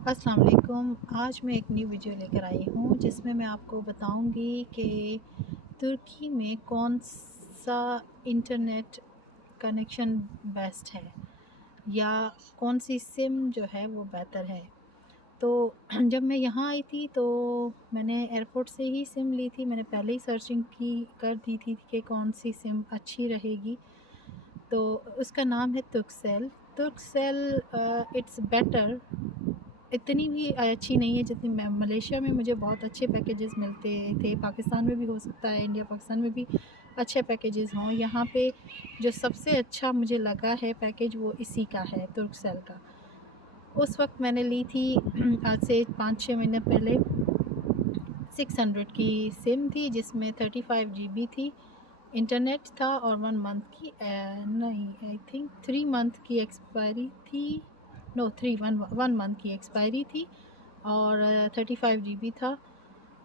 अस्सलाम वालेकुम। आज मैं एक न्यू वीडियो लेकर आई हूँ जिसमें मैं आपको बताऊँगी कि तुर्की में कौन सा इंटरनेट कनेक्शन बेस्ट है या कौन सी सिम जो है वो बेहतर है। तो जब मैं यहाँ आई थी तो मैंने एयरपोर्ट से ही सिम ली थी। मैंने पहले ही सर्चिंग की कर दी थी कि कौन सी सिम अच्छी रहेगी। तो उसका नाम है तुर्कसेल। तुर्कसेल इट्स बेटर, इतनी भी अच्छी नहीं है जितनी मलेशिया में मुझे बहुत अच्छे पैकेजेस मिलते थे। पाकिस्तान में भी हो सकता है, इंडिया पाकिस्तान में भी अच्छे पैकेजेस हों। यहाँ पे जो सबसे अच्छा मुझे लगा है पैकेज वो इसी का है, तुर्कसेल का। उस वक्त मैंने ली थी आज से 5-6 महीने पहले 600 की सिम थी जिसमें 35 GB थी, इंटरनेट था और 1 मंथ की नहीं, आई थिंक 3 मंथ की एक्सपायरी थी। नो, 1 मंथ की एक्सपायरी थी और 35 GB था।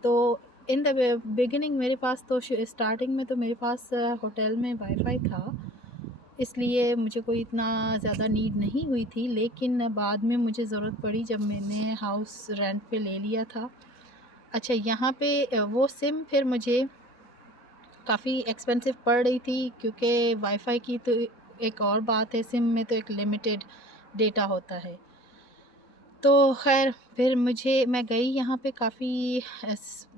तो इन द बिगिनिंग मेरे पास तो स्टार्टिंग में तो मेरे पास होटल में वाईफाई था, इसलिए मुझे कोई इतना ज़्यादा नीड नहीं हुई थी। लेकिन बाद में मुझे ज़रूरत पड़ी जब मैंने हाउस रेंट पे ले लिया था। अच्छा, यहाँ पे वो सिम फिर मुझे काफ़ी एक्सपेंसिव पड़ रही थी क्योंकि वाईफाई की तो एक और बात है, सिम में तो एक लिमिटेड डेटा होता है। तो ख़ैर फिर मैं गई यहाँ पे, काफ़ी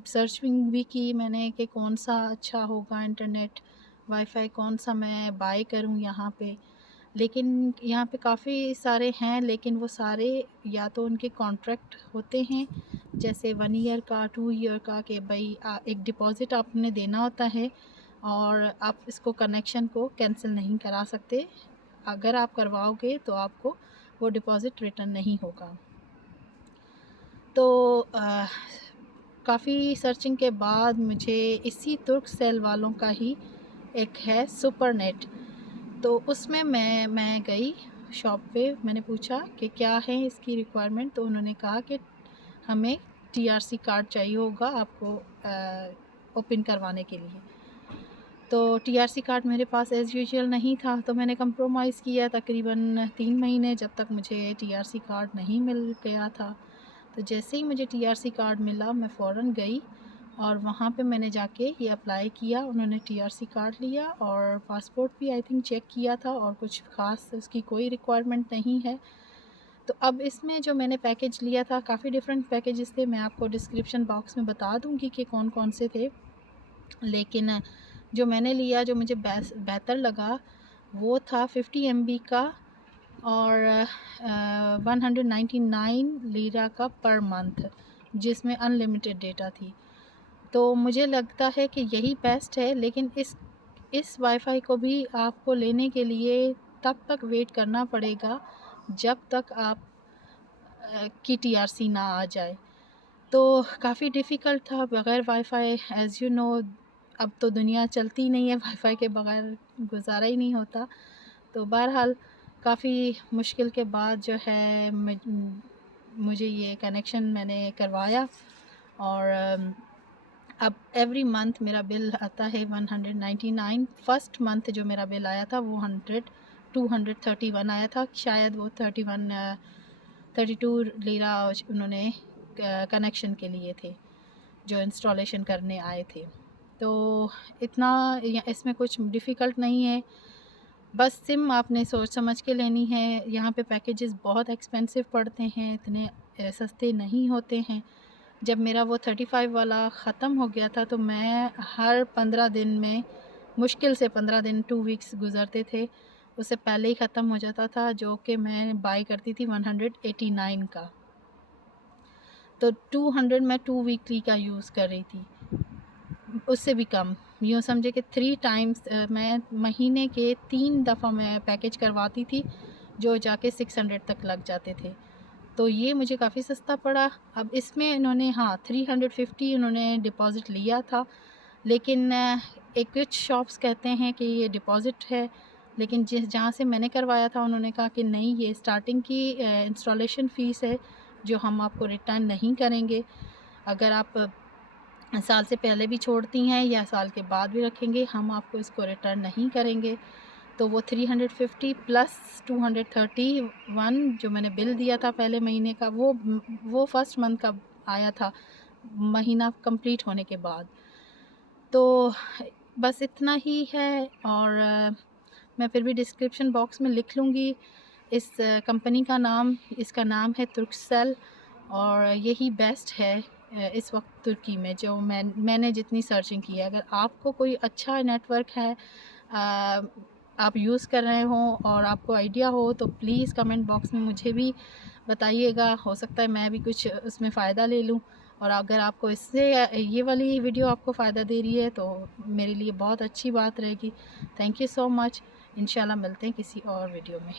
सर्चिंग भी की मैंने कि कौन सा अच्छा होगा इंटरनेट, वाईफाई कौन सा मैं बाय करूँ यहाँ पे। लेकिन यहाँ पे काफ़ी सारे हैं, लेकिन वो सारे या तो उनके कॉन्ट्रैक्ट होते हैं, जैसे 1 ईयर का, 2 ईयर का, कि भाई एक डिपॉज़िट आपने देना होता है और आप इसको कनेक्शन को कैंसिल नहीं करा सकते। अगर आप करवाओगे तो आपको वो डिपॉज़िट रिटर्न नहीं होगा। तो काफ़ी सर्चिंग के बाद मुझे इसी तुर्कसेल वालों का ही एक है सुपरनेट। तो उसमें मैं गई शॉप पे, मैंने पूछा कि क्या है इसकी रिक्वायरमेंट। तो उन्होंने कहा कि हमें टीआरसी कार्ड चाहिए होगा आपको ओपन करवाने के लिए। तो टीआरसी कार्ड मेरे पास एज़ यूजुअल नहीं था, तो मैंने कंप्रोमाइज़ किया तकरीबन 3 महीने, जब तक मुझे टीआरसी कार्ड नहीं मिल गया था। तो जैसे ही मुझे टीआरसी कार्ड मिला मैं फ़ौरन गई और वहाँ पे मैंने जाके ये अप्लाई किया। उन्होंने टीआरसी कार्ड लिया और पासपोर्ट भी आई थिंक चेक किया था और कुछ ख़ास उसकी कोई रिक्वायरमेंट नहीं है। तो अब इसमें जो मैंने पैकेज लिया था, काफ़ी डिफरेंट पैकेजेस थे, मैं आपको डिस्क्रिप्शन बॉक्स में बता दूँगी कि कौन-कौन से थे। लेकिन जो मैंने लिया, जो मुझे बेहतर लगा, वो था 50 MB का और 199 लीरा का पर मंथ, जिसमें अनलिमिटेड डेटा थी। तो मुझे लगता है कि यही बेस्ट है, लेकिन इस वाईफ़ाई को भी आपको लेने के लिए तब तक वेट करना पड़ेगा जब तक आप की टीआरसी ना आ जाए। तो काफ़ी डिफ़िकल्ट था बग़ैर वाईफ़ाई। एज़ यू नो, अब तो दुनिया चलती ही नहीं है, वाईफ़ाई के बग़ैर गुज़ारा ही नहीं होता। तो बहरहाल काफ़ी मुश्किल के बाद जो है मुझे ये कनेक्शन मैंने करवाया और अब एवरी मंथ मेरा बिल आता है 199। फर्स्ट मंथ जो मेरा बिल आया था वो 231 आया था, शायद वो 32 लीरा उन्होंने कनेक्शन के लिए थे जो इंस्टॉलेशन करने आए थे। तो इतना इसमें कुछ डिफ़िकल्ट नहीं है, बस सिम आपने सोच समझ के लेनी है। यहाँ पे पैकेजेस बहुत एक्सपेंसिव पड़ते हैं, इतने सस्ते नहीं होते हैं। जब मेरा वो 35 वाला ख़त्म हो गया था तो मैं हर 15 दिन में, मुश्किल से 15 दिन, 2 वीक्स गुज़रते थे, उससे पहले ही ख़त्म हो जाता था, जो कि मैं बाय करती थी 189 का। तो 200 मैं 2 वीकली का यूज़ कर रही थी, उससे भी कम। यूँ समझे कि 3 टाइम्स मैं महीने के 3 दफ़ा मैं पैकेज करवाती थी, जो जाके 600 तक लग जाते थे। तो ये मुझे काफ़ी सस्ता पड़ा। अब इसमें इन्होंने, हाँ, 350 उन्होंने डिपॉज़िट लिया था, लेकिन एक कुछ शॉप्स कहते हैं कि ये डिपॉज़िट है, लेकिन जहाँ से मैंने करवाया था उन्होंने कहा कि नहीं, ये स्टार्टिंग की इंस्टॉलेशन फ़ीस है जो हम आपको रिटर्न नहीं करेंगे। अगर आप साल से पहले भी छोड़ती हैं या साल के बाद भी रखेंगे, हम आपको इसको रिटर्न नहीं करेंगे। तो वो 350 प्लस 231 जो मैंने बिल दिया था पहले महीने का, वो फर्स्ट मंथ का आया था महीना कंप्लीट होने के बाद। तो बस इतना ही है। और मैं फिर भी डिस्क्रिप्शन बॉक्स में लिख लूँगी इस कंपनी का नाम। इसका नाम है तुर्कसेल और यही बेस्ट है इस वक्त तुर्की में, जो मैंने जितनी सर्चिंग की है। अगर आपको कोई अच्छा नेटवर्क है, आप यूज़ कर रहे हो और आपको आइडिया हो, तो प्लीज़ कमेंट बॉक्स में मुझे भी बताइएगा। हो सकता है मैं भी कुछ उसमें फ़ायदा ले लूँ। और अगर आपको इससे ये वाली वीडियो आपको फ़ायदा दे रही है तो मेरे लिए बहुत अच्छी बात रहेगी। Thank you so much. इंशाल्लाह मिलते हैं किसी और वीडियो में।